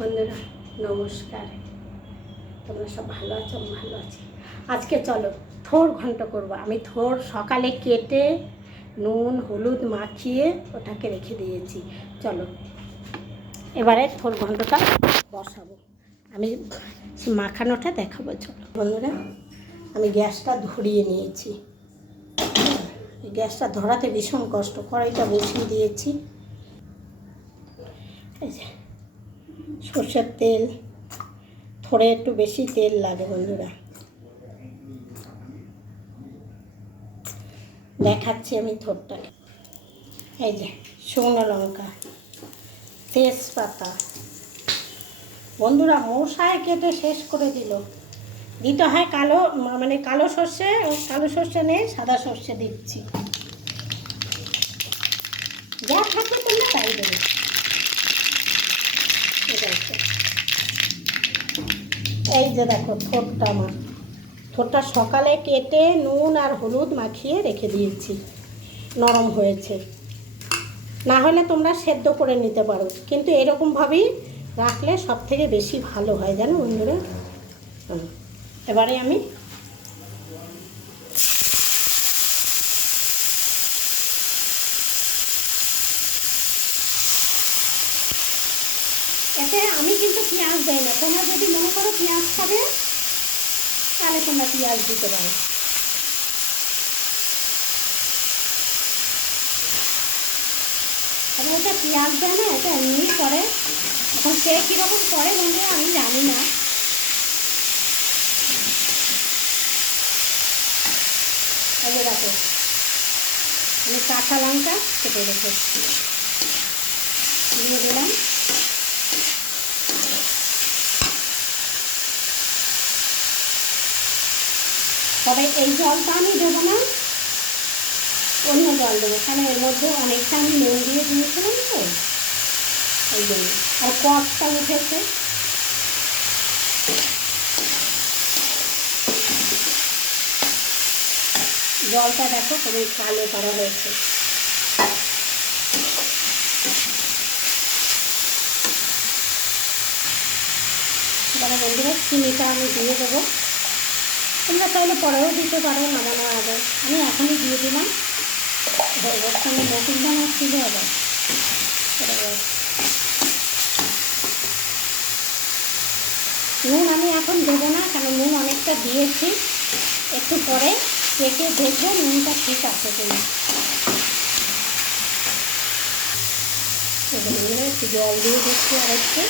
বন্ধুরা নমস্কার, তোমরা সব ভালো আছো? আমি ভালো আছি। আজকে চলো থোড় ঘন্ট করবো। আমি থোড় সকালে কেটে নুন হলুদ মাখিয়ে ওটাকে রেখে দিয়েছি। চলো এবারে থোড় ঘন্টটা বসাবো। আমি মাখানোটা দেখাবো। চলো বন্ধুরা, আমি গ্যাসটা ধরিয়ে নিয়েছি। গ্যাসটা ধরাতে ভীষণ কষ্ট, কড়াইটা বসিয়ে দিয়েছি। এই যে সর্ষের তেল, থোড়ে একটু বেশি তেল লাগে বন্ধুরা। দেখাচ্ছি আমি থোড়টাকে। এই যে শুকনো লঙ্কা, তেজপাতা। বন্ধুরা মশায় কেটে শেষ করে দিল। দিতে হয় কালো, মানে কালো সর্ষে নেই, সাদা সর্ষে দিচ্ছি। যা থাকে তোমরা তাই দেবে। এই যে দেখো থোড়টা, আমার থোড়টা সকালে কেটে নুন আর হলুদ মাখিয়ে রেখে দিয়েছি, নরম হয়েছে। না হলে তোমরা সেদ্ধ করে নিতে পারো, কিন্তু এরকমভাবেই রাখলে সব থেকে বেশি ভালো হয়, জানো বন্ধুরা। এবারে আমি এতে কিন্তু পেঁয়াজ দেয় না। তোমরা যদি মনে করো পেঁয়াজ খাবে তাহলে তোমরা পেঁয়াজ দিতে পারো। তবে এটা পেঁয়াজ দেয় না, এটা এমনি করে। এখন কে কীরকম করে বন্ধুরা আমি জানি না। আগে দেখো আমি কাঁচা লঙ্কা কেটে রেখেছি, দিয়ে দিলাম। তবে এই জলটা আমি দেবো না, অন্য জল দেবো, কারণ এর মধ্যে অনেকটা আমি নুন দিয়ে দিয়েছিলাম তো, এই জন্য। আর কষটা উঠেছে। জলটা দেখো খুবই কালো করা হয়েছে। এবারে বন্ধুরা চিনিটা আমি দিয়ে দেবো। তোমরা চাইলে পরেও দিতে পারো নামানোর আগে, আমি এখনই দিয়ে দিলাম। ওর সঙ্গে নতুন দানা ছিল আবার। নুন আমি এখন দেবো না, কারণ নুন অনেকটা দিয়েছি। একটু পরে চেখে দেখবো নুনটা ঠিক আছে কিনা। একটু জল দিয়ে দিচ্ছি আর একটু।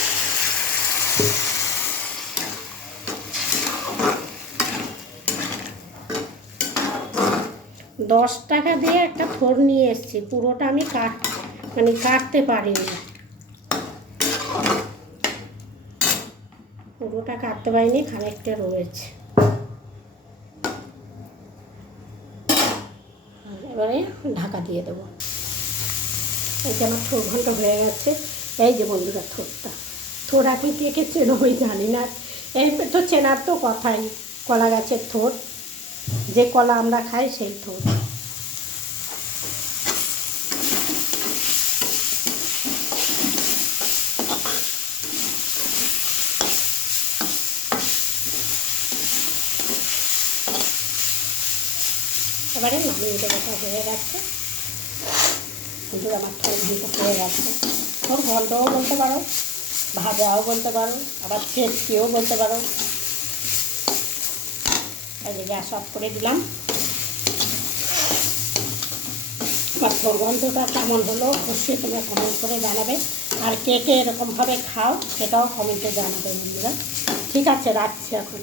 ৳10 দিয়ে একটা থোড় নিয়ে এসেছি, পুরোটা আমি কাটতে পারিনি। পুরোটা কাটতে পারিনি, খানিকটা রয়েছে। এবারে ঢাকা দিয়ে দেবো। এই যে আমার থোড় ঘন্ট হয়ে গেছে। এই যে বন্ধুরা থোড় এখন কে চেনো ওই জানি না। এই তো চেনার তো কথাই, কলা গাছের থোড়, যে কলা আমরা খাই সেই থোড়। এবারে নামিয়ে দেবো, হয়ে গেছে কিন্তু আমার থোড় ঘন্ট হয়ে গেছে। থোড় ঘন্টও বলতে পারো, ভাজাও বলতে পারো, আবার চেটকিও বলতে পারো। এই যে গ্যাস অফ করে দিলাম। আমার থোড় ঘন্টটা কেমন হলো অবশ্যই তোমরা কমেন্ট করে জানাবে। আর কে এরকমভাবে খাও সেটাও কমেন্টে জানাবে বন্ধুরা। ঠিক আছে, রাখছি এখন।